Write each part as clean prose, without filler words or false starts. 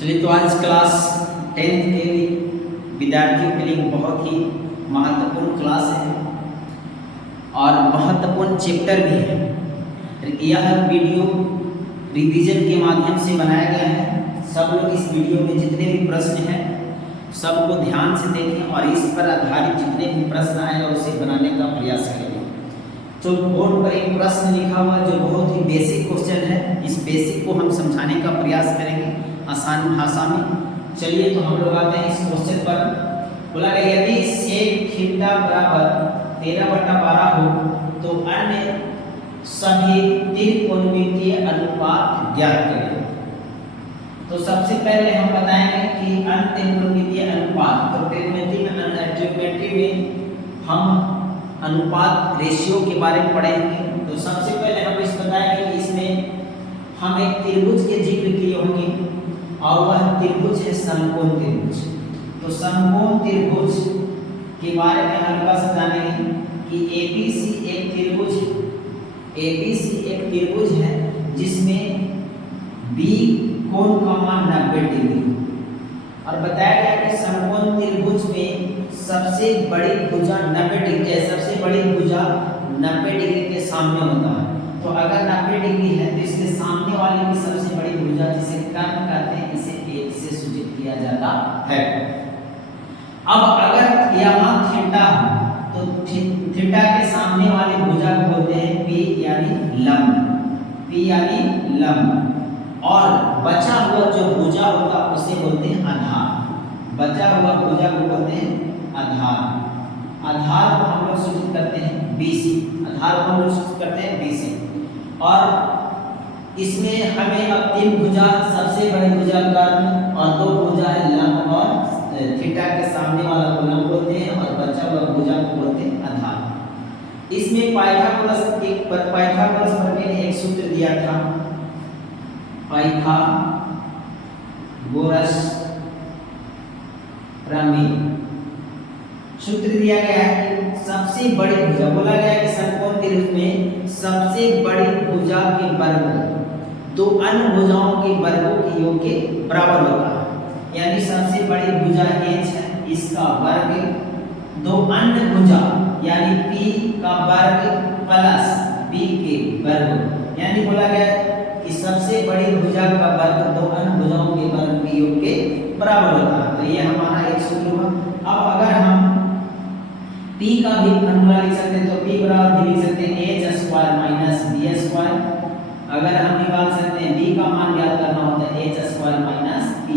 चलिए, तो आज क्लास 10th के विद्यार्थियों के लिए बहुत ही महत्वपूर्ण क्लास है और महत्वपूर्ण चैप्टर भी है। यह वीडियो रिवीजन के माध्यम से बनाया गया है। सब लोग इस वीडियो में जितने भी प्रश्न हैं सबको ध्यान से देखें और इस पर आधारित जितने भी प्रश्न आए और उसे बनाने का प्रयास करें। तो बोर्ड पर एक प्रश्न लिखा हुआ जो बहुत ही बेसिक क्वेश्चन है, इस बेसिक को हम समझाने का प्रयास करेंगे आसान भाषा में। चलिए, तो हम लोग आते हैं इस क्वेश्चन पर। बोला गया यदि सेक थीटा बराबर 13/12 हो तो अन्य सभी त्रिकोणमितीय अनुपात ज्ञात करें। तो सबसे पहले हम बताएंगे कि अन्य त्रिकोणमितीय अनुपात। तो ट्रिग्नोमेट्री में हम अनुपात रेशियो के बारे में पढ़ेंगे। तो सबसे पहले हम इस बताएंगे कि इसमें हम एक त्रिभुज के जिक्र किए होंगे और वह त्रिभुज है समकोण त्रिभुज। तो समकोण त्रिभुज के बारे में हल्का सा जानेंगे कि एबीसी एक त्रिभुज है। एबीसी एक त्रिभुज है जिसमें बी कोण का मान 90 डिग्री और बताया गया कि समकोण त्रिभुज में सबसे बड़ी भुजा 90 डिग्री है। सबसे बड़ी भुजा 90 डिग्री के सामने होता है। तो अगर 90 डिग्री है तो इसके सामने वाले की सबसे बड़ी भुजा जिसे कर्ण कहते हैं, इसे एक से सूचित किया जाता है। अब अगर यहाँ थीटा हो तो थीटा के सामने वाली भुजा को बोलते हैं पी यानी लंब। पी यानी लंब। और बचा हुआ जो भुजा होता है उसे बोलते हैं आधार। बचा हुआ भुजा को बोलते हैं आधार। आधार को हम लोग सूचित करते हैं बीसी। आधार को हम लोग सूचित करते हैं बीसी। और इसमें हमें अब तीन भुजा, सबसे बड़ी भुजा कर्ण और दो भुजा है लंब और थीटा के सामने वाला को लंब बोलते हैं और बचा हुआ भुजा को बोलते हैं आधार। इसमें पाइथागोरस प्रमेय ने एक सूत्र दिया था। पाइथागोरस प्रमेय सूत्र दिया गया है कि सबसे बड़ी भुजा, बोला गया है कि समकोण त्रिभुज में सबसे बड़ी भुजा के वर्ग दो अन्य भुजाओं के वर्गों के योग के बराबर होता है। यानी सबसे बड़ी भुजा h है, इसका वर्ग दो अन्य भुजा यानी p का वर्ग प्लस b के वर्ग। यानी बोला गया कि सबसे बड़ी भुजा का वर्ग दो अन्य भुजाओं के वर्ग के योग के बराबर होता है। तो ये हमारा एक सूत्र हुआ। अब अगर हम p का भी फॉर्मूला लिख सकते हैं तो p बराबर भी लिख सकते हैं h² - b²। अगर हम निकाल सकते हैं b का मान ज्ञात करना होता है h² - p²।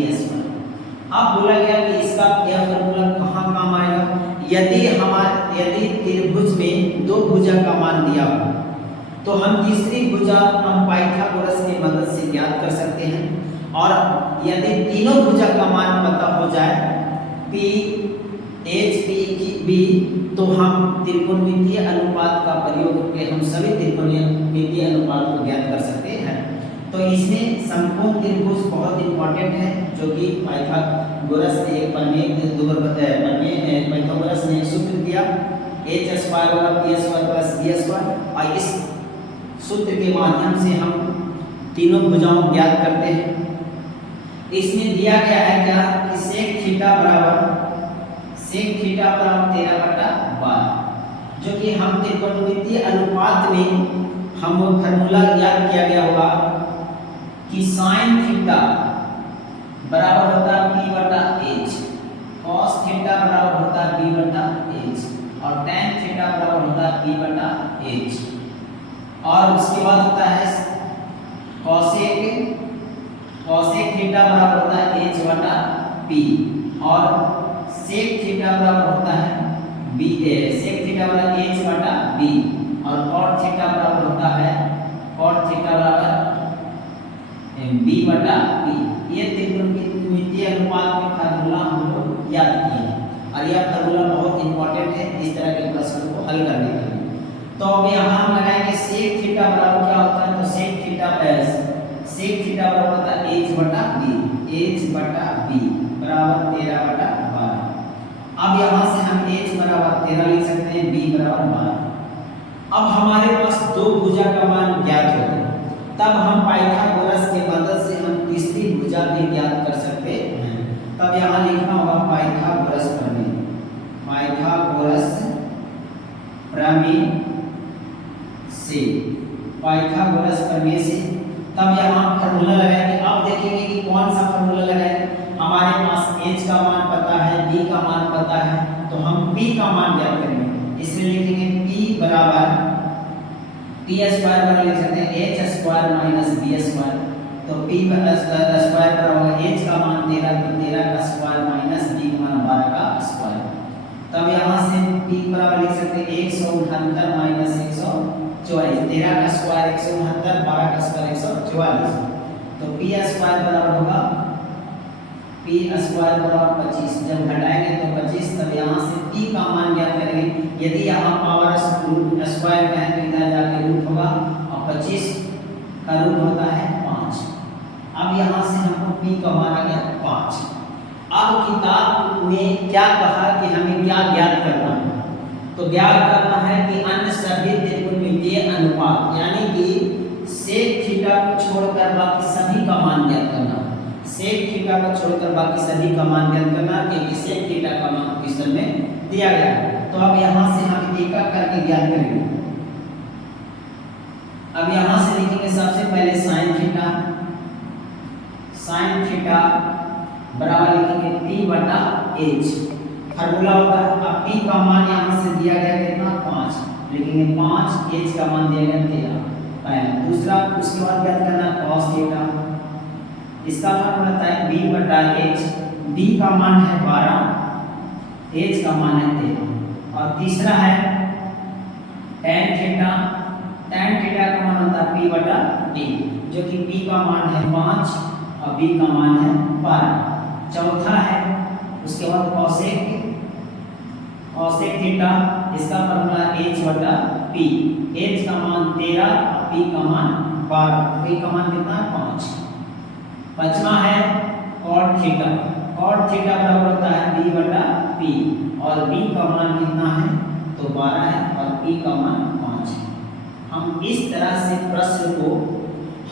अब बोला गया कि इसका यह फॉर्मूला कहाँ काम आएगा। यदि त्रिभुज में दो भुजा का मान दिया हो तो हम तीसरी भुजा हम पाइथागोरस की मदद से ज्ञात कर सकते हैं। और यदि तीनों भुजा का मान पता हो जाए p h p तो हम त्रिकोणमितीय अनुपात का प्रयोग करके हम सभी त्रिकोणमितीय अनुपात को ज्ञात कर सकते हैं। तो इसमें समकोण त्रिभुज बहुत इंपॉर्टेंट है जो कि पाइथागोरस ने एक पाइथागोरस ने सूत्र दिया h² + p² + b²। और इस सूत्र के माध्यम से हम तीनों भुजाओं ज्ञात करते हैं। इसमें दिया गया है क्या कि सेक थीटा बराबर 13/12, जो कि हम त्रिकोणमितीय अनुपात में हम वो फॉर्मूला याद किया गया होगा कि साइन थीटा बराबर होता है p/h, cos थीटा बराबर होता है p/h और tan थीटा बराबर होता है p/h। और उसके बाद होता है cosec थीटा बराबर होता है h/p और sec थीटा बराबर होता है sec थीटा बराबर h/b और cot थीटा बराबर होता है cot थीटा बराबर b/p। ये त्रिकोणमितीय अनुपात में फार्मूला हम लोग याद किए हैं और यह फार्मूला बहुत इंपॉर्टेंट है इस तरह के प्रश्नों को हल करने के लिए। तो अब यहाँ हम लगाएंगे sec थीटा बराबर क्या होता है। तो sec थीटा बराबर होता है h/b बराबर 13/12। अब यहाँ से हम h बराबर 13 लिख सकते हैं, b बराबर 12। अब हमारे पास दो भुजा का मान ज्ञात हो गया। तब हम पाइथागोरस के मदद से हम तीसरी भुजा भी ज्ञात कर सकते हैं। तब यहाँ लिखना होगा पाइथागोरस प्रमेय, पाइथागोरस प्रमेय से, पाइथागोरस प्रमेय से। तब यहाँ फॉर्मूला लगाएंगे। अब देखेंगे कि कौन सा फॉर्मूला लगाएंगे। हमारे पास h का मान पता है, b का मान पता है, तो हम p का मान ज्ञात करेंगे। इसलिए लिखेंगे p बराबर p स्क्वायर बराबर लिख सकते हैं h square minus b square. तो p स्क्वायर बराबर h का मान 13, तो 13 का स्क्वायर माइनस b का मान 12 का स्क्वायर। तब यहाँ से p बराबर लिख सकते हैं 169 माइनस 144, 13 का स्क्वायर 169, 12 का स्क्वायर 144। तो p स्क्वायर बराबर होगा p स्क्वायर बराबर 25। जब घटाएंगे तो 25। तब यहाँ से p का मान ज्ञात करेंगे। यदि यहाँ पावर स्क्वायर का है तो इधर जाके रूट होगा, और 25 का रूट होता है 5। अब यहाँ से हमको p का मान आ गया 5। अब किताब में क्या कहा कि हमें क्या ज्ञात करना है, तो ज्ञात करना है कि अन्य सभी त्रिकोणमितीय अनुपात, यानी कि सेक थीटा को छोड़कर बाकी सभी का मान ज्ञात करना। सेक थीटा को छोड़कर बाकी सभी का मान ज्ञात करना, क्योंकि सेक थीटा का मान क्वेश्चन में दिया गया है। तो अब यहाँ से हम एक एक करके ज्ञात करेंगे। अब यहाँ से लिखेंगे सबसे पहले साइन थीटा, साइन थीटा बराबर लिखेंगे p बटा h, फार्मूला होता है। अब p का मान यहाँ से दिया गया कितना 5, लिखेंगे 5, h का मान दिया गया 13 पहला। दूसरा उसके बाद ज्ञात करना cos थीटा, इसका फार्मूला होता है b बटा h, b का मान है 12, h का मान है 13। और तीसरा है tan थीटा, tan थीटा का मान होता है p बटा d, जो कि p का मान है 5 और b का मान है 12। चौथा है उसके बाद cosec, cosec थीटा, इसका फार्मूला h बटा p, h का मान 13 और p का मान 12, p का मान कितना है 5। पांचवा है cot थीटा, cot थीटा बराबर होता है b बटा p, और b का मान कितना है तो 12 है, और p का मान 5 है। हम इस तरह से प्रश्न को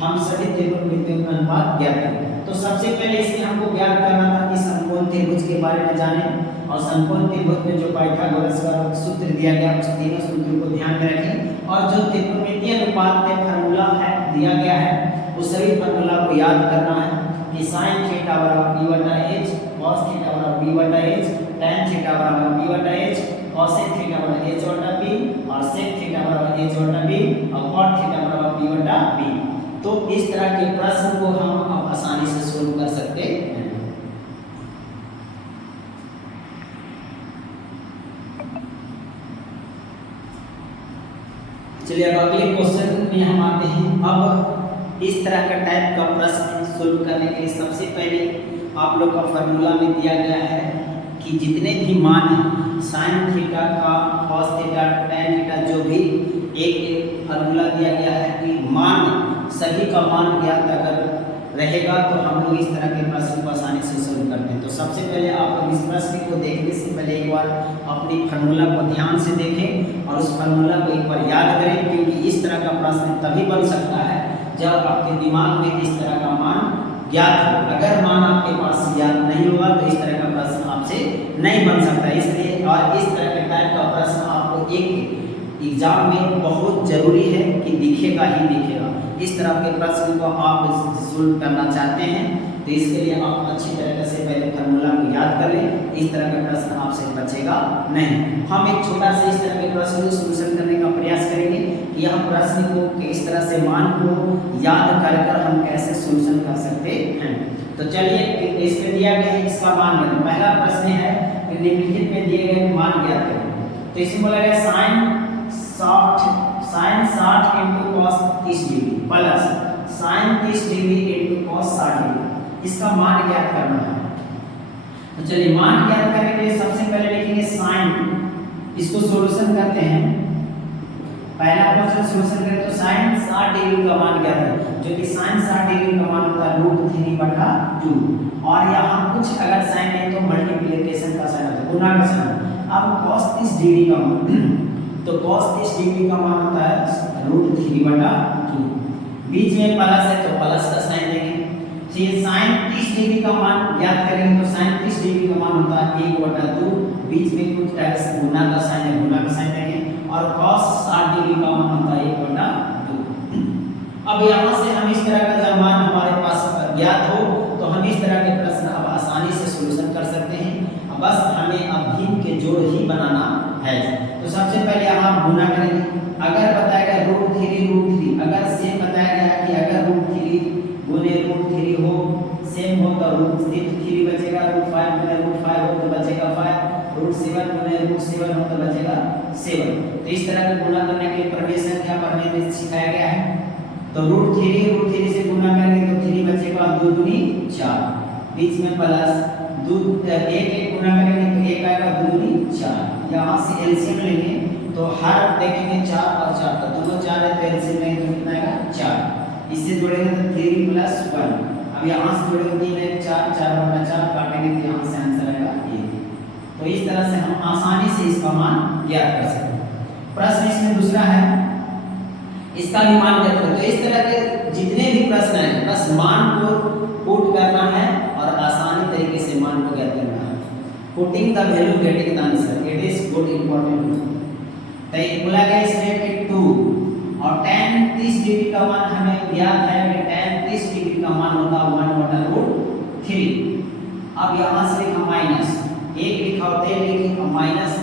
हम सभी त्रिकोणमितीय अनुपात ज्ञात करें। तो सबसे पहले इसमें हमको ज्ञात करना था कि समकोण त्रिभुज के बारे में जाने, और समकोण त्रिभुज में जो पाइथागोरस का सूत्र दिया गया उस तीनों सूत्रों को ध्यान में रखें, और जो त्रिकोणमितीय अनुपात में फार्मूला है दिया गया है उस सभी फार्मूला को याद करना है कि sin थीटा बराबर p बटा h, cos थीटा बराबर b बटा h, tan थीटा बराबर b बटा h, cosec थीटा बराबर h बटा b, और sec थीटा बराबर h बटा b, और cot थीटा बराबर b बटा b। तो इस तरह के प्रश्न को हम अब आसानी से सोल्व कर सकते हैं। चलिए अब अगले क्वेश्चन में हम आते हैं। अब इस तरह का टाइप का प्रश्न सोल्व करने के लिए सबसे पहले आप लोग का फार्मूला में दिया गया है कि जितने भी मान हैं साइन थीटा का, cos थीटा, tan थीटा, जो भी एक फार्मूला दिया गया है कि मान सभी का मान ज्ञात अगर रहेगा तो हम लोग इस तरह के प्रश्न को आसानी से सोल्व करते हैं। तो सबसे पहले आप लोग इस प्रश्न को देखने से पहले एक बार अपनी फार्मूला को ध्यान से देखें और उस फार्मूला को एक बार याद करें, क्योंकि इस तरह का प्रश्न तभी बन सकता है जब आपके दिमाग में इस तरह का मान ज्ञात हो। अगर मान आपके पास याद नहीं होगा तो इस तरह का प्रश्न आपसे नहीं बन सकता। इसलिए और इस तरह के टाइप का प्रश्न आपको एक एग्जाम में बहुत जरूरी है कि दिखेगा ही दिखेगा। इस तरह के प्रश्न को आप सोल्व करना चाहते हैं तो इसके लिए आप अच्छी तरह से पहले फार्मूला को याद कर लें, इस तरह का प्रश्न आपसे बचेगा नहीं। हम एक छोटा सा इस तरह के प्रश्न को सोल्यूशन करने का प्रयास करेंगे कि यह प्रश्न को किस तरह से मान को याद कर हम कैसे सोल्यूशन कर सकते हैं। तो चलिए इसमें दिया गया है इसका मान ज्ञात। पहला प्रश्न है निम्नलिखित में दिए गए मान ज्ञात करें। तो इसमें बोला गया sine 60 into cos 30 degree plus sine 30 degree into cos 60 degree, इसका मान ज्ञात करना है। तो चलिए मान ज्ञात करने के लिए सबसे पहले लिखेंगे साइन, इसको सोल्यूशन करते हैं। पहला क्वेश्चन सोल्यूशन करें तो साइन 60 डिग्री का मान ज्ञात है, जो कि साइन 60 डिग्री का मान होता है √3/2, और यहाँ कुछ अगर साइन है तो मल्टीप्लिकेशन का साइन होता है, गुणा का साइन। अब cos 30 डिग्री का मान तो cos 30 डिग्री का मान होता है √3/2। बीच में प्लस है तो प्लस का साइन देंगे। फिर साइन 30 डिग्री का मान ज्ञात करेंगे तो साइन 30 डिग्री का मान होता है 1/2, बीच में कुछ गुना का साइन है, गुना का साइन देंगे। और cos 60 डिग्री का मान होता है 1/2। अब यहाँ से हम इस तरह का जब मान हमारे पास ज्ञात हो तो हम इस तरह के प्रश्न अब आसानी से सॉल्यूशन कर सकते हैं। अब बस हमें अब भिन्न के जोड़ ही बनाना है। तो सबसे पहले आप गुना करेंगे। अगर बताया गया √3 अगर सेम बताया गया कि अगर √3 गुने √3 हो सेम हो तो √3 बचेगा, √5 गुने √5 हो तो बचेगा 5, √7 गुने √7 हो तो बचेगा 7। तो इस तरह का गुना करने के लिए प्रमेय संख्या पढ़ने में सिखाया गया है। तो √3 से गुना करेंगे तो 3 बचेगा, 2 दूनी 4, बीच में प्लस 2 1 गुना करेंगे तो 1 आएगा, 2 दूनी 4। यहाँ से एलसीएम लेंगे तो हर देखेंगे 4 और 4 तो दोनों 4 है तो एलसीएम लेंगे तो कितना आएगा 4। इससे जोड़ेंगे तो 3 + 1। अब यहाँ से जोड़ेंगे 3 है 4, 4/4 काटेंगे तो यहाँ से आंसर आएगा 1। तो इस तरह से हम आसानी से इसका मान ज्ञात कर सकते हैं। प्रश्न इसमें दूसरा है, इसका भी मान ज्ञात करें। तो इस तरह के जितने भी प्रश्न हैं बस मान को पुट करना है और आसानी तरीके से मान को ज्ञात करना है। Putting the value getting the answer, it is good important. तो एक बोला गया इसमें कि 2 और tan 30 डिग्री का मान हमें ज्ञात है कि tan 30 डिग्री का मान होता है 1/√3। अब यहाँ से लिखा माइनस, एक लिखा होता है लिखिए माइनस,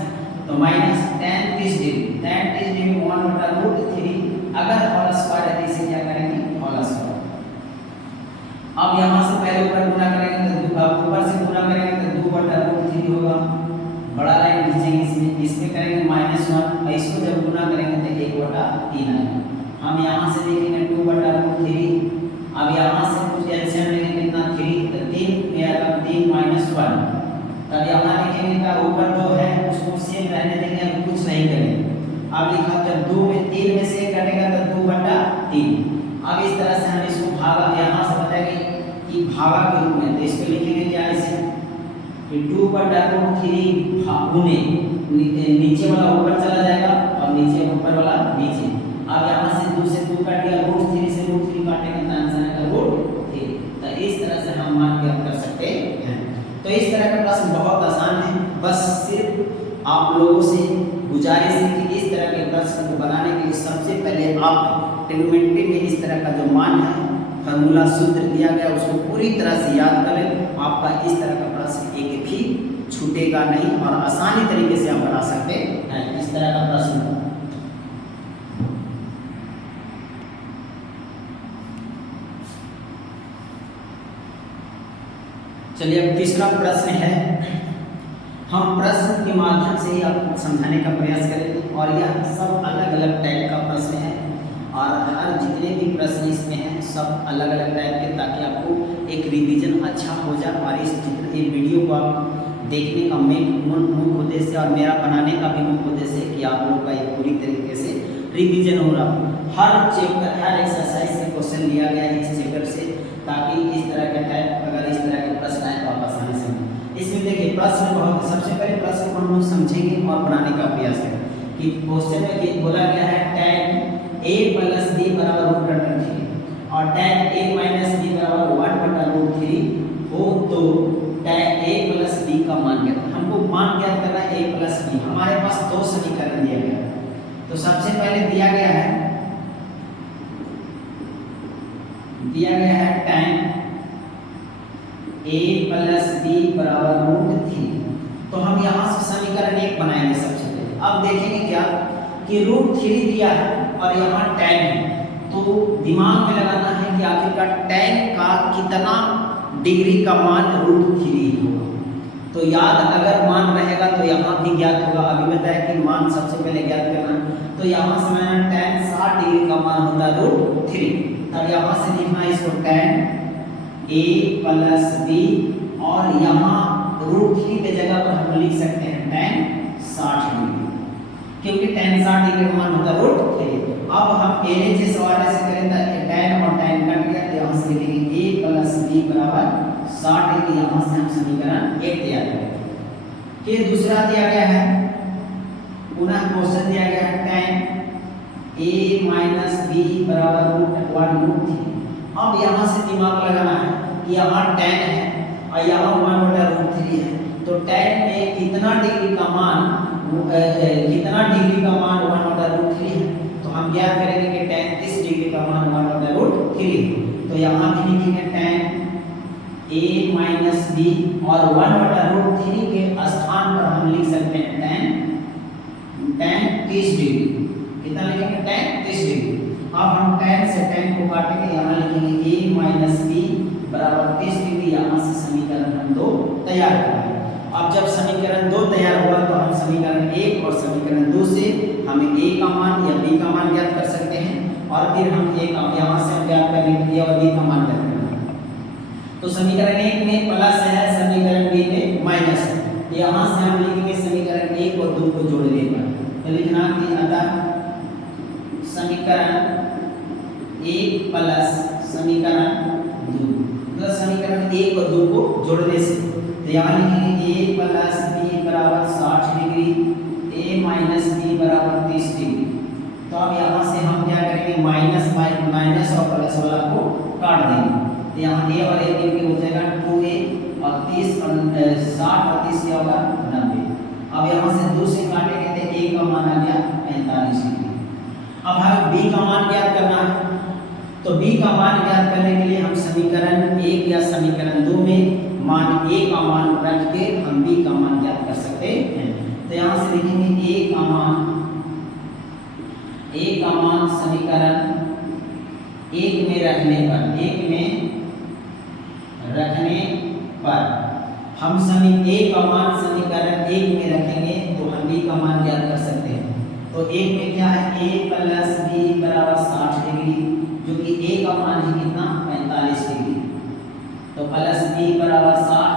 तो माइनस tan 30 डिग्री 1/√3। अगर होल स्क्वायर है तो इसे क्या करेंगे होल स्क्वायर। अब यहाँ से पहले ऊपर गुना करेंगे तो ऊपर से गुना करेंगे तो 2/√3 होगा, बड़ा लाइन खींचेंगे इसमें करेंगे -1, इसको जब गुना करेंगे तो 1/3 आएगा। हम यहाँ से देखेंगे 2/√3। अब यहाँ से कुछ एलसीएम लेंगे कितना 3 तो 3 आएगा, 3 - 1। तब यहाँ देखेंगे का ऊपर जो है उसको सेम रहने देंगे, अभी कुछ नहीं करेंगे। अब लिखा जब 2 में 3 में से कटेगा तो 2/3। अब इस तरह से हम इसको भागा, यहाँ से बताएंगे कि भागा के रूप में, तो इसको लिखेंगे क्या ऐसे कि 2/√3 गुने नीचे वाला ऊपर चला जाएगा और नीचे ऊपर वाला नीचे। अब यहाँ से 2 से 2 काट दिया, √3 से √3 काटेंगे तो आंसर आएगा √3। तो इस तरह से हम मान ज्ञात कर सकते हैं। तो इस तरह का प्रश्न बहुत आसान है, बस सिर्फ आप लोगों से गुजारिश है कि इस तरह के प्रश्न को बनाने के लिए सबसे पहले आप ट्रिग्नोमेट्री में इस तरह का जो मान है फार्मूला सूत्र दिया गया उसको पूरी तरह से याद करें। आपका इस तरह का प्रश्न एक भी छूटेगा नहीं और आसानी तरीके से आप बना सकते हैं इस तरह का प्रश्न। चलिए अब तीसरा प्रश्न है। हम प्रश्न के माध्यम से ही आपको समझाने का प्रयास करेंगे और यह सब अलग अलग टाइप का प्रश्न है और हर जितने भी प्रश्न इसमें हैं सब अलग अलग टाइप के, ताकि आपको एक रिवीजन अच्छा हो जाए। और इस वीडियो को आप देखने का मुख्य उद्देश्य और मेरा बनाने का भी मुख्य उद्देश्य है कि आप लोगों का एक पूरी तरीके से रिवीजन हो रहा हो। हर चैप्टर हर एक्सरसाइज में क्वेश्चन लिया गया है इस चैप्टर से, ताकि इस तरह के टाइप अगर इस तरह के प्रश्न आए तो आप आसानी से इसमें देखिए प्रश्न बहुत। सबसे पहले प्रश्न को हम लोग समझेंगे और बनाने का प्रयास करें कि क्वेश्चन में बोला गया है tan a + b = √3 और tan a - b = 1/√3 हो तो tan a + b का मान ज्ञात। हमको मान ज्ञात करना है a + b। हमारे पास दो समीकरण दिया गया है। तो सबसे पहले दिया गया है tan a + b = √3। तो हम यहाँ से समीकरण 1 बनाएंगे सबसे पहले। अब देखेंगे क्या कि √3 दिया है और यहाँ tan है, तो दिमाग में लगाना है कि आखिरकार tan का कितना डिग्री का मान √3 होगा। तो याद अगर मान रहेगा तो यहाँ भी ज्ञात होगा। अभी बताया कि मान सबसे पहले ज्ञात करना है, तो यहाँ से मैंने tan 60 डिग्री का मान होता है √3। तब यहाँ से लिखना है इसको tan a + b और यहाँ √3 के जगह पर हम लिख सकते हैं tan 60 डिग्री, क्योंकि tan 60 डिग्री का मान होता है √3। अब हम पहले जिस सवाल से करें तो tan और tan कट गया, तो यहाँ से लिखेंगे a + b = 60 डिग्री। यहाँ से हम समीकरण 1 तैयार करेंगे। फिर दूसरा दिया गया है, पुनः क्वेश्चन दिया गया है tan a माइनस बी बराबर √1√3। अब यहाँ से दिमाग लगाना है कि यहाँ tan है और यहाँ 1/√3 है, तो tan में कितना डिग्री का मान 1/√3 है, तो हम ज्ञात करेंगे कि tan 30 डिग्री का मान 1/√3 है। तो यहाँ भी लिखेंगे tan a माइनस बी और 1/√3 के स्थान पर हम लिख सकते हैं tan 30 डिग्री। कितना लिखेंगे? tan 30 degree. अब हम tan से tan को काटेंगे, यहाँ लिखेंगे a माइनस बी बराबर 30 डिग्री। यहाँ से समीकरण हम 2 तैयार करेंगे। अब जब समीकरण 2 तैयार हुआ तो हम समीकरण 1 और समीकरण 2 से हम a का मान या b का मान ज्ञात कर सकते हैं, और फिर हम a का यहाँ से ज्ञात करने के लिए और b का मान ज्ञात करेंगे। तो समीकरण 1 में प्लस है, समीकरण 2 में माइनस है। यहाँ से हम लिखेंगे समीकरण 1 और 2 को जोड़ने पर, तो लिखना कि अतः समीकरण 1 प्लस समीकरण 2, मतलब समीकरण 1 और 2 को जोड़ने से, तो यहाँ लिखेंगे a प्लस b बराबर 60 डिग्री, a माइनस b बराबर 30 डिग्री। तो अब यहाँ से हम क्या करेंगे? माइनस और प्लस वाला को काट देंगे, तो यहाँ a और a मिलकर हो जाएगा 2a और 30 और 60 और 30 क्या होगा? 90। अब यहाँ से 2 से काटेंगे तो a का मान आ गया 45 डिग्री। अब हमें b का मान ज्ञात करना है, तो b का मान ज्ञात करने के लिए हम समीकरण 1 या समीकरण 2 में मान a का मान रख के हम b का मान ज्ञात कर सकते हैं। तो यहाँ से लिखेंगे a का मान समीकरण 1 में रखने पर हम a का मान समीकरण 1 में रखेंगे तो हम b का मान ज्ञात कर सकते हैं। तो 1 में क्या है? a प्लस b बराबर 60 डिग्री, जो कि a का मान है कितना? 45 डिग्री। तो प्लस b बराबर 60,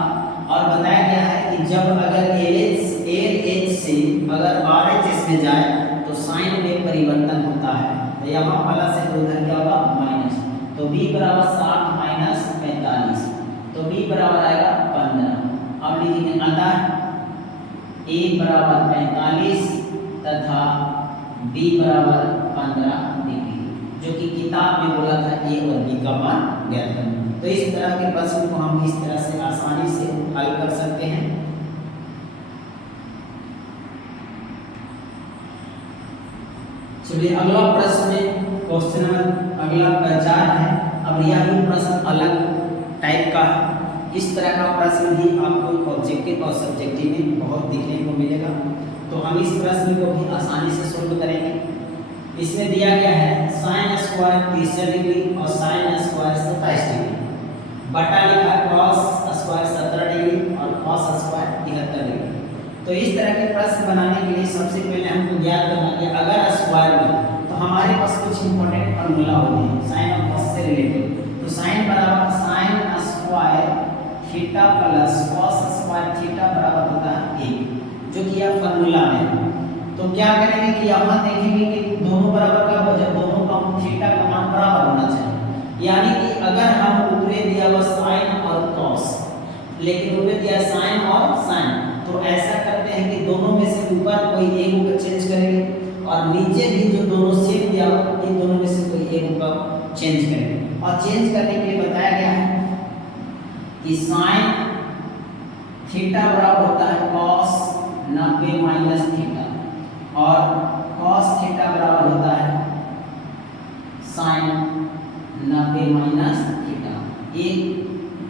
और बताया गया है कि जब अगर LH से अगर RHS में जाए तो साइन में परिवर्तन होता है, तो यहाँ प्लस है तो उधर क्या होगा? माइनस। तो b बराबर 60 माइनस 45, तो b बराबर आएगा 15। अब लिखेंगे अतः a बराबर 45 तथा b बराबर 15 डिग्री, जो कि किताब में बोला था a और b का मान ज्ञात करना। तो इस तरह के प्रश्न को हम इस तरह से आसानी से हल कर सकते हैं। चलिए अगला प्रश्न क्वेश्चन नंबर अगला 4 है। अब यह भी प्रश्न अलग टाइप का है। इस तरह का प्रश्न भी आपको ऑब्जेक्टिव और सब्जेक्टिव में बहुत देखने को मिलेगा, तो हम इस प्रश्न को भी आसानी से सोल्व करेंगे। इसमें दिया गया है साइन स्क्वायर 30 डिग्री और साइन स्क्वायर 27 डिग्री बटा लिखा कॉस स्क्वायर 17 डिग्री और कॉस स्क्वायर 73 डिग्री। तो इस तरह के प्रश्न बनाने के लिए सबसे पहले हमको ज्ञात करना कि अगर स्क्वायर में तो हमारे पास कुछ इंपॉर्टेंट फॉर्मूला होते हैं साइन और कॉस से रिलेटेड। तो साइन बराबर sine square theta plus cos square theta बराबर होता है 1, जो कि यह फॉर्मूला में है। तो क्या करेंगे कि यहाँ देखेंगे कि दोनों बराबर का वजह दोनों का थीटा का मान बराबर होना चाहिए, यानी कि अगर हम ऊपरे दिया हुआ साइन और कॉस, लेकिन ऊपरे दिया साइन और साइन, तो ऐसा करते हैं कि दोनों में से ऊपर कोई एक को चेंज करेंगे और नीचे भी जो दोनों सेम दिया हुआ इन दोनों में से कोई एक को चेंज करेंगे। और चेंज करने के लिए बताया गया है कि साइन थीटा बराबर होता है कॉस 90 माइनस थीटा और कॉस थीटा बराबर होता है साइन 90 माइनस थीटा। एक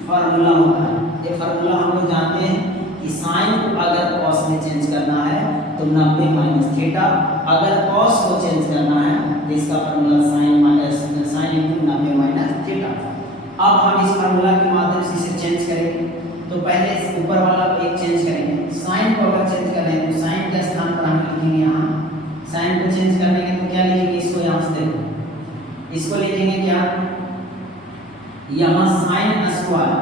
फार्मूला होता है, ये फार्मूला हम लोग जानते हैं कि साइन को अगर कॉस में चेंज करना है तो 90 माइनस थीटा, अगर कॉस को चेंज करना है तो इसका formula sine into 90 minus theta. अब हम इस फार्मूला के माध्यम से इसे चेंज करेंगे। तो पहले इस ऊपर वाला को एक चेंज करेंगे। साइन को अगर चेंज करना है तो साइन के स्थान पर हम लिखेंगे यहाँ साइन को चेंज करने के तो क्या लिखेंगे, इसको यहाँ से देखो, इसको लिखेंगे क्या, यहाँ साइन स्क्वायर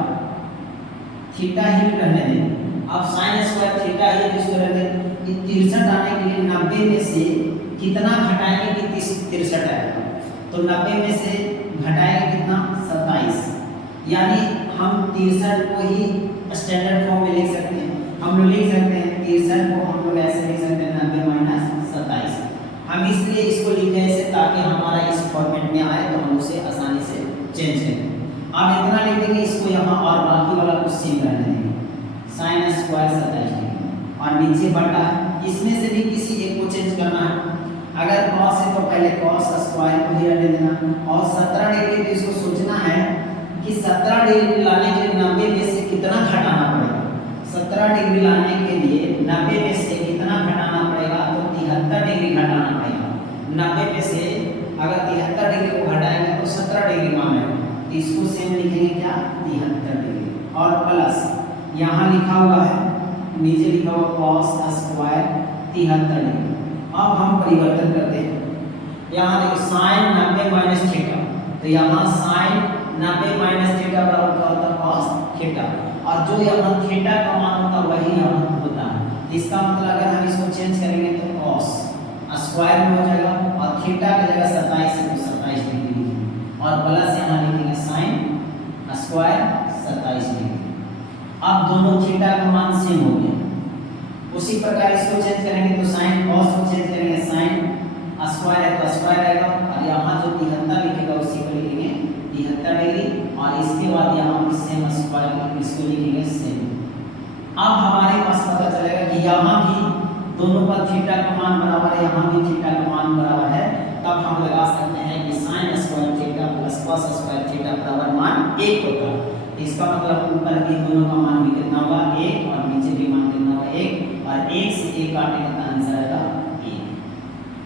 थीटा ही रहने दें। अब साइन स्क्वायर थीटा ही इसको रहने दें। 63 आने के लिए 90 में से कितना घटाएंगे कि 63 आएगा, तो 90 में से घटाएंगे कितना 27, यानी हम 63 को ही स्टैंडर्ड फॉर्म में लिख सकते हैं। हम लोग लिख सकते हैं 63 को हम लोग ऐसे लिख सकते हैं 90 माइनस 27। हम इसलिए इसको लिखे ऐसे ताकि हमारा इस फॉर्मेट में आए तो हम उसे आसानी से चेंज करें। अब इतना लिख देंगे इसको यहाँ और बाकी वाला कुछ सेम रहने देंगे, साइन स्क्वायर 27 डिग्री और नीचे बटा इसमें से भी किसी एक को चेंज करना है। अगर कॉस है तो पहले कॉस स्क्वायर को ही रहने देना और 17 डिग्री तो इसको सोचना है कि 17 डिग्री लाने के लिए 90 में से कितना घटाना पड़ेगा। 17 डिग्री लाने के लिए 90 में से कितना घटाना पड़ेगा, तो 73 डिग्री घटाना पड़ेगा। 90 में से अगर 73 डिग्री को घटाएंगे तो 17 डिग्री मानेगा, तो इसको सेम लिखेंगे क्या, 73 डिग्री और प्लस यहाँ लिखा हुआ है, नीचे लिखा हुआ कॉस स्क्वायर 73 डिग्री। अब हम परिवर्तन करते हैं, यहाँ देखो साइन 90 माइनस थीटा, तो यहाँ साइन 90 माइनस थीटा बराबर क्या होता है, कॉस थीटा, और जो यहाँ थीटा का मान होता है वही यहाँ होता है। इसका मतलब अगर हम इसको चेंज करेंगे तो कॉस स्क्वायर में हो जाएगा और थीटा की जगह 27 है तो 27 डिग्री और प्लस यहाँ लिखेंगे साइन स्क्वायर 27 डिग्री। अब दोनों थीटा का मान सेम हो गया। उसी प्रकार इसको चेंज करेंगे तो साइन कॉस को चेंज करेंगे, साइन स्क्वायर है तो स्क्वायर आएगा और यहाँ जो 73 लिखेगा उसी को लिखेंगे 73 डिग्री और इसके बाद यहाँ पर सेम स्क्वायर इसको लिखेंगे सेम। अब हमारे पास पता चलेगा कि यहाँ भी दोनों का थीटा का मान बराबर है, यहाँ भी थीटा का मान बराबर है, तब हम लगा सकते हैं कि sine square theta plus cos square theta बराबर मान 1 होगा। इसका मतलब ऊपर भी दोनों का मान भी कितना होगा 1 और नीचे भी मान कितना होगा 1 और 1 से 1 काटेंगे तो आंसर आएगा 1।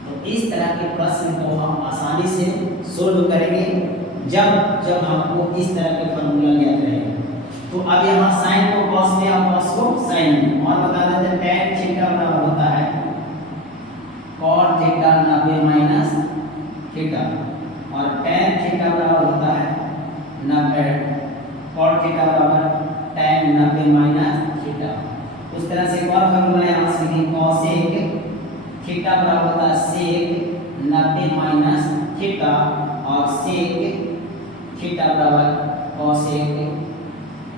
तो इस तरह के प्रश्न को हम आसानी से सोल्व करेंगे जब हमको इस तरह के फॉर्मूला ज्ञात रहेगा। तो अब यहाँ साइन को कॉस में और कॉस को साइन में, और बता देते हैं tan थीटा बराबर होता है cot थीटा 90 माइनस थीटा और tan थीटा बराबर होता है 90 cot थीटा बराबर tan 90 माइनस थीटा। उस तरह से एक और फॉर्मूला यहाँ से लिखें cosec थीटा बराबर होता है sec 90 माइनस थीटा और sec थीटा बराबर cosec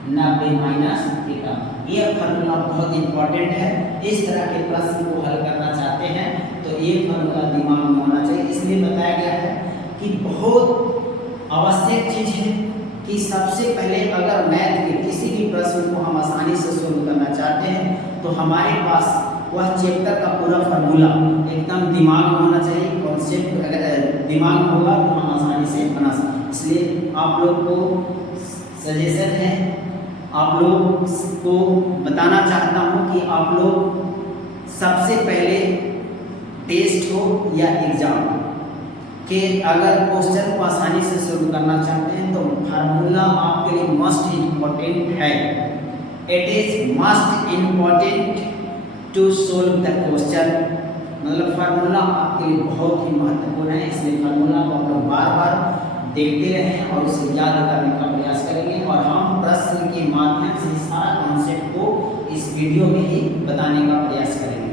90 माइनस थीटा। यह फॉर्मूला बहुत इंपॉर्टेंट है। इस तरह के प्रश्न को हल करना चाहते हैं तो ये फॉर्मूला दिमाग में होना चाहिए। इसलिए बताया गया है कि बहुत आवश्यक चीज है कि सबसे पहले अगर मैथ के किसी भी प्रश्न को हम आसानी से सोल्व करना चाहते हैं तो हमारे पास वह चैप्टर का पूरा फार्मूला एकदम दिमाग में होना चाहिए। कॉन्सेप्ट अगर दिमाग में होगा तो हम आसानी से बना सकते। इसलिए आप लोग को सजेशन है, आप लोग को बताना चाहता हूँ कि आप लोग सबसे पहले टेस्ट हो या एग्जाम के अगर क्वेश्चन को आसानी से सोल्व करना चाहते हैं तो फार्मूला आपके लिए मस्ट इम्पोर्टेंट है। It is must important to solve the question. मतलब फार्मूला आपके लिए बहुत ही महत्वपूर्ण है, इसलिए फार्मूला को आप लोग बार बार देखते रहें और उसे याद करने का प्रयास करेंगे और हम प्रश्न के माध्यम से सारा कॉन्सेप्ट को इस वीडियो में ही बताने का प्रयास करेंगे।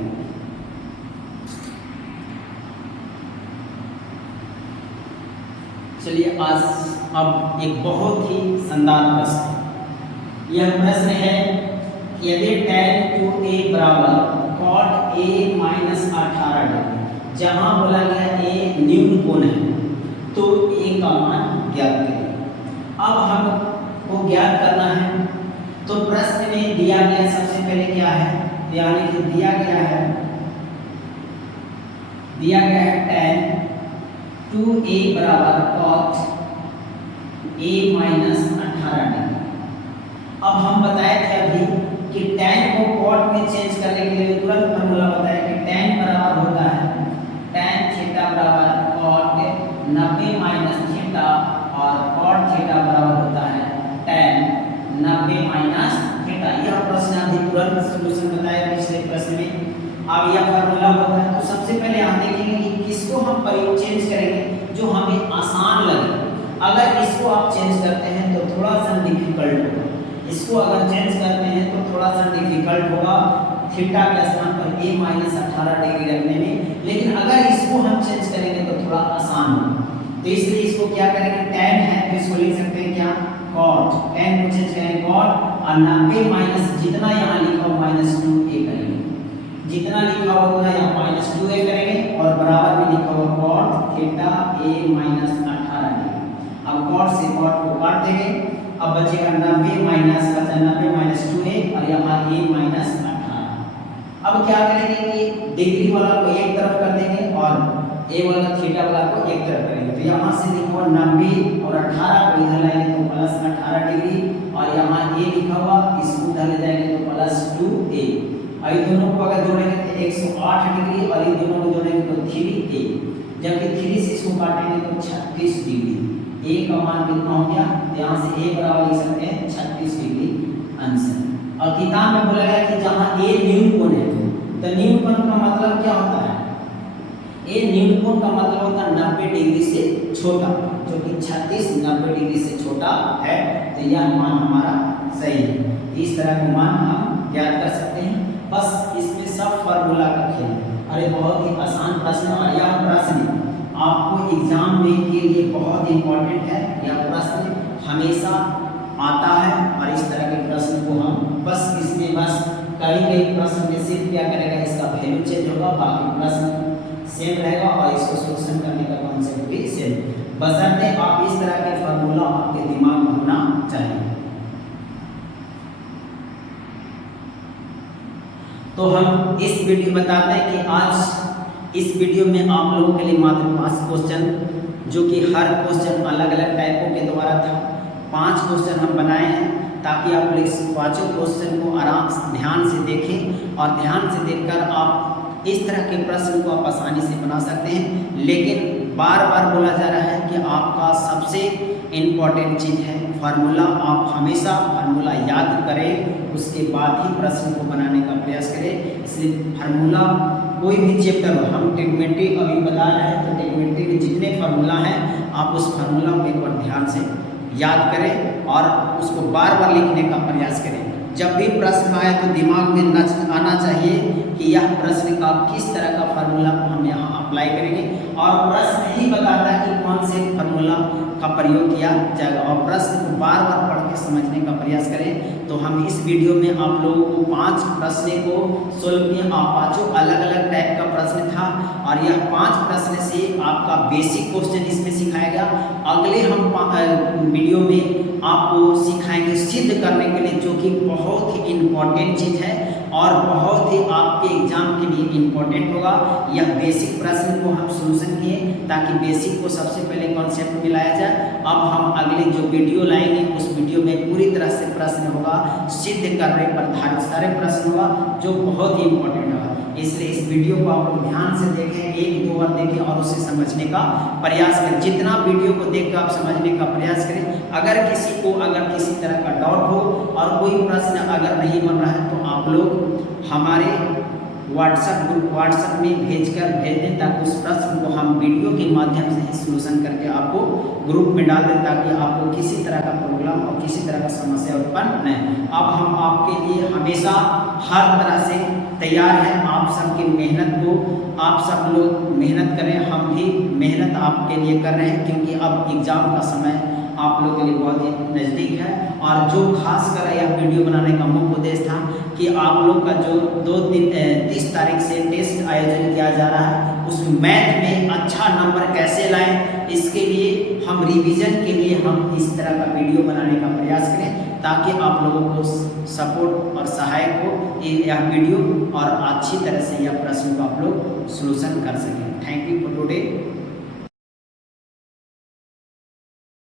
चलिए आज अब एक बहुत ही शानदार प्रश्न। यह प्रश्न है कि यदि tan 2a बराबर cot a माइनस 18 डिग्री, जहाँ बोला गया a न्यून कोण है तो a का मान ज्ञात करें। अब हमको ज्ञात करना है तो प्रश्न में दिया गया सबसे पहले क्या है, यानी कि दिया गया है tan 2a बराबर cot a माइनस 18 डिग्री। अब हम बताए थे अभी कि tan को cot में चेंज करने के लिए तुरंत फॉर्मूला बताया कि tan बराबर होता है tan थीटा बराबर cot 90 माइनस थीटा और cot थीटा बराबर होता है tan 90 माइनस थीटा। यह प्रश्न अभी तुरंत सॉल्यूशन बताया पिछले प्रश्न में। अब यह फार्मूला होता है तो सबसे पहले हम देखेंगे कि किसको हम चेंज करेंगे जो हमें आसान लगे। अगर इसको आप चेंज करते हैं तो थोड़ा सा डिफिकल्ट होगा, इसको अगर चेंज करते हैं तो थोड़ा सा डिफिकल्ट होगा थीटा के स्थान पर a माइनस 18 डिग्री रखने में, लेकिन अगर इसको हम चेंज करेंगे तो थोड़ा आसान होगा। तो इसलिए इसको क्या करेंगे, tan है तो इसको लिख सकते हैं क्या, cot। tan को चेंज करेंगे cot और 90 माइनस जितना यहाँ लिखा हो -2a करेंगे। जितना लिखा हुआ उतना यहाँ -2a करेंगे और बराबर में लिखा हुआ cot theta a minus 18 degree. अब cot से cot को काट देंगे, अब बचेगा 90 माइनस 2a और यहाँ a माइनस 18। अब क्या करेंगे कि डिग्री वाला को एक तरफ कर देंगे और a वाला थीटा वाला को एक तरफ करेंगे। तो यहाँ से लिखा हुआ 90 और 18 को इधर लाएंगे तो प्लस 18 डिग्री और यहाँ a लिखा हुआ इसको उधर ले जाएंगे तो प्लस 2a। और ये दोनों को अगर जोड़ेंगे तो 108 डिग्री और ये दोनों को जोड़ेंगे तो 3a। जबकि 3 से इसको काटेंगे तो 36 डिग्री। a का मान कितना हो गया? तो यहाँ से a बराबर लिख सकते हैं 36 डिग्री आंसर। और किताब में बोला गया कि जहाँ a न्यून कोण है, तो न्यून कोण का मतलब क्या होता है? a न्यून कोण का मतलब होता है 90 डिग्री से छोटा, जो कि 36 90 डिग्री से छोटा है। तो यह मान हमारा सही है। इस तरह के मान हम याद कर सकते हैं। बस इसमें सब फार्मूला का खेल है। अरे बहुत ही आसान प्रश्न है और यह प्रश्न आपको एग्जाम में के लिए बहुत इंपॉर्टेंट है। यह प्रश्न हमेशा आता है और इस तरह के प्रश्न को हम बस इसमें बस कई प्रश्न में सिर्फ क्या करेगा, इसका वैल्यू चेंज होगा, बाकी प्रश्न सेम रहेगा और इसको सोल्यूशन करने का कॉन्सेप्ट भी सेम। बशर्ते आप इस तरह के फार्मूला आपके दिमाग में होना चाहिए। तो हम इस वीडियो बताते हैं कि आज इस वीडियो में आप लोगों के लिए मात्र 5 क्वेश्चन, जो कि हर क्वेश्चन अलग अलग टाइपों के द्वारा था, 5 क्वेश्चन हम बनाए हैं ताकि आप लोग इस 5 क्वेश्चन को आराम से ध्यान से देखें और ध्यान से देखकर आप इस तरह के प्रश्न को आप आसानी से बना सकते हैं। लेकिन बार बार बोला जा रहा है कि आपका सबसे इम्पॉर्टेंट चीज़ है फार्मूला। आप हमेशा फार्मूला याद करें, उसके बाद ही प्रश्न को बनाने का प्रयास करें। इसलिए फार्मूला कोई भी चैप्टर हो, हम ट्रिग्नोमेट्री अभी बता रहे हैं तो ट्रिग्नोमेट्री के जितने फार्मूला हैं आप उस फार्मूला को एक बार ध्यान से याद करें और उसको बार बार लिखने का प्रयास करें। जब भी प्रश्न आए तो दिमाग में आना चाहिए कि यह प्रश्न का किस तरह का फार्मूला को हम यहाँ अप्लाई करेंगे, और प्रश्न ही बताता है कि कौन से फार्मूला का प्रयोग किया जाएगा। और प्रश्न को बार बार पढ़ के समझने का प्रयास करें। तो हम इस वीडियो में आप लोगों को 5 प्रश्न को सोल्व किए। पाँचों अलग अलग टाइप का प्रश्न था और यह 5 प्रश्न से आपका बेसिक क्वेश्चन इसमें सिखाया गया। अगले हम वीडियो में आपको सिखाएंगे सिद्ध करने के लिए, जो कि बहुत ही इम्पोर्टेंट चीज़ है और बहुत ही आपके एग्जाम के लिए इम्पोर्टेंट होगा। यह बेसिक प्रश्न को हम सोल्यूशन किए ताकि बेसिक को सबसे पहले कॉन्सेप्ट में लाया जाए। अब हम अगले जो वीडियो लाएंगे उस वीडियो में पूरी तरह से प्रश्न होगा, सिद्ध करने पर आधारित सारे प्रश्न होगा, जो बहुत ही इम्पोर्टेंट होगा। इसलिए इस वीडियो को आप लोग ध्यान से देखें, 1-2 बार देखें और उसे समझने का प्रयास करें। जितना वीडियो को देखकर आप समझने का प्रयास करें। अगर किसी तरह का डाउट हो और कोई प्रश्न अगर नहीं बन रहा है तो आप लोग हमारे व्हाट्सएप में भेज दें ताकि उस प्रश्न को हम वीडियो के माध्यम से ही सोल्यूशन करके आपको ग्रुप में डाल दें, ताकि आपको किसी तरह का प्रॉब्लम और किसी तरह का समस्या उत्पन्न नहीं। अब हम आपके लिए हमेशा हर तरह से तैयार हैं। आप सबकी मेहनत को आप सब लोग मेहनत करें, हम भी मेहनत आपके लिए कर रहे हैं, क्योंकि अब एग्ज़ाम का समय आप लोगों के लिए बहुत ही नज़दीक है। और जो खास कर यह वीडियो बनाने का मुख्य उद्देश्य था कि आप लोग का जो 30 तारीख से टेस्ट आयोजन किया जा रहा है, उस मैथ में अच्छा नंबर कैसे लाएं, इसके लिए हम रिवीजन के लिए हम इस तरह का वीडियो बनाने का प्रयास करें ताकि आप लोगों को सपोर्ट और सहायक हो यह वीडियो और अच्छी तरह से यह प्रश्न को आप लोग सोल्यूशन कर सकें। Thank you for today.